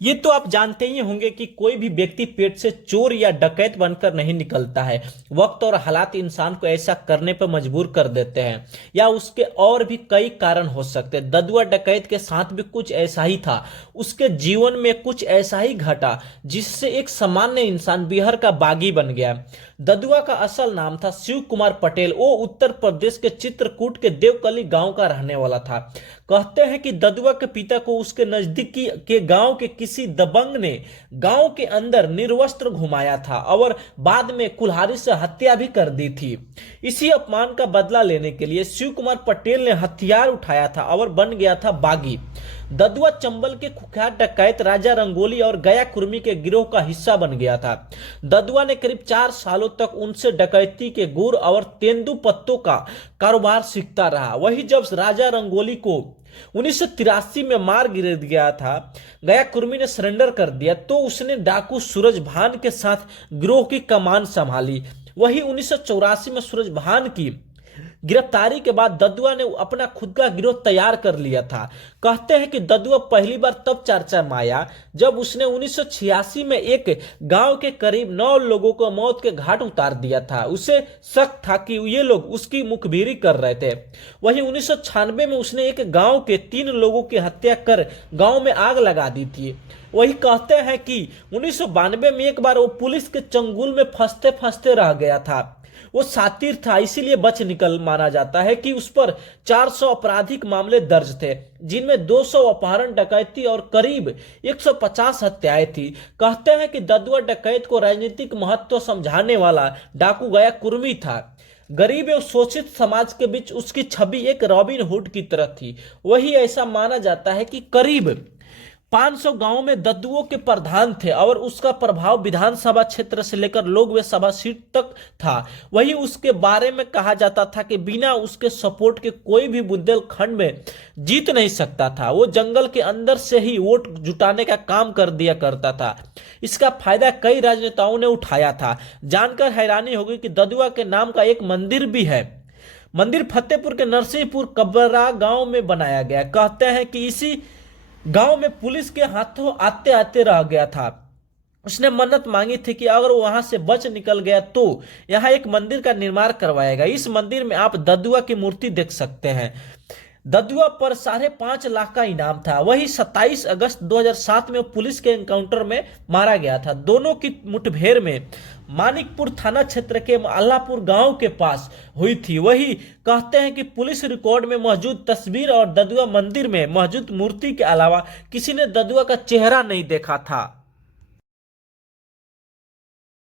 ये तो आप जानते ही होंगे कि कोई भी व्यक्ति पेट से चोर या डकैत बनकर नहीं निकलता है। वक्त और हालात इंसान को ऐसा करने पर मजबूर कर देते हैं, या उसके और भी कई कारण हो सकते हैं। ददुआ डकैत के साथ भी कुछ ऐसा ही था। उसके जीवन में कुछ ऐसा ही घटा जिससे एक सामान्य इंसान बिहार का बागी बन गया। ददुआ का असल नाम था शिव कुमार पटेल। वो उत्तर प्रदेश के चित्रकूट के देवकली गांव का रहने वाला था। कहते हैं कि ददुआ के पिता को उसके नजदीकी के गांव के किसी दबंग ने गांव के अंदर निर्वस्त्र घुमाया था और बाद में कुल्हाड़ी से हत्या भी कर दी थी। इसी अपमान का बदला लेने के लिए शिव कुमार पटेल ने हथियार उठाया था और बन गया था बागी। ददुआ चंबल के कुख्यात डकैत राजा रंगोली और गया कुर्मी के गिरोह का हिस्सा बन गया था। ददुआ ने करीब 4 सालों तक उनसे डकैती के गुर और तेंदु पत्तों का कारोबार सीखता रहा। वही जब राजा रंगोली को 1983 में मार गिर गया था, गया कुर्मी ने सरेंडर कर दिया, तो उसने डाकू सूरज भान के साथ गिरोह की कमान संभाली। वही 1984 में सूरज भान की गिरफ्तारी के बाद ददुआ ने अपना खुद का गिरोह तैयार कर लिया था। कहते हैं कि ददुआ पहली बार तब चर्चा में आया जब उसने 1986 में एक गांव के करीब 9 लोगों को मौत के घाट उतार दिया था। उसे शक था कि ये लोग उसकी मुखबिरी कर रहे थे। वहीं 1996 में उसने एक गांव के 3 लोगों की हत्या कर गांव में आग लगा दी थी। वही कहते हैं कि 1992 में एक बार वो पुलिस के चंगुल में फंसते फंसते रह गया था। वो सातिर था, इसीलिए बच निकल माना जाता है कि उस पर 400 आपराधिक मामले दर्ज थे, जिनमें 200 अपहरण डकैती और करीब 150 हत्याएं थी। कहते हैं कि ददुआ डकैत को राजनीतिक महत्व समझाने वाला डाकू गया कुर्मी था। गरीब एवं शोषित समाज के बीच उसकी छवि एक रॉबिन हुड की तरह थी। वही ऐसा माना जाता है कि करीब 500 गांवों में दद्दुओं के प्रधान थे और उसका प्रभाव विधानसभा क्षेत्र से लेकर लोकसभा सीट तक था। वही उसके बारे में कहा जाता था कि बिना उसके सपोर्ट के कोई भी बुंदेलखंड में जीत नहीं सकता था। वो जंगल के अंदर से ही वोट जुटाने का काम कर दिया करता था। इसका फायदा कई राजनेताओं ने उठाया था। जानकर हैरानी होगी कि ददुआ के नाम का एक मंदिर भी है। मंदिर फतेहपुर के नरसिंहपुर कबरा गांव में बनाया गया। कहते हैं कि इसी गांव में पुलिस के हाथों आते आते रह गया था। उसने मन्नत मांगी थी कि अगर वहां से बच निकल गया तो यहाँ एक मंदिर का निर्माण करवाएगा। इस मंदिर में आप ददुआ की मूर्ति देख सकते हैं। ददुआ पर 5.5 लाख का इनाम था। वही 27 अगस्त 2007 में पुलिस के एनकाउंटर में मारा गया था। दोनों की मुठभेड़ में मानिकपुर थाना क्षेत्र के अल्लाहपुर गांव के पास हुई थी। वही कहते हैं कि पुलिस रिकॉर्ड में मौजूद तस्वीर और ददुआ मंदिर में मौजूद मूर्ति के अलावा किसी ने ददुआ का चेहरा नहीं देखा था।